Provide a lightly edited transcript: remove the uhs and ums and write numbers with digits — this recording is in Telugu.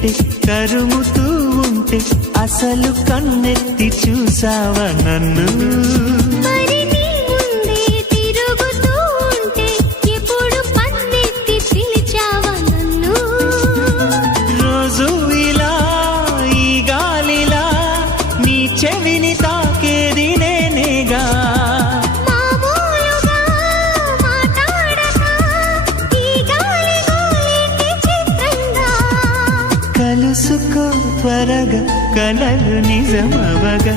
చీకటి కరుముతూ ఉంటే అసలు కన్నెత్తి చూసావా నన్ను? మరి నీ ముందే తిరుగుతూ ఉంటే ఎప్పుడు పన్నెత్తి పిలిచావా నన్ను? రోజు ఇలా ఈ గాలిలా నీ చెవిని తాకేది నేనేగా. మామూలుగా మాట్లాడక ఈ గాలి గోలికి చిత్రంగా కలుసుకో త్వరగా కలలు నిజమవగా.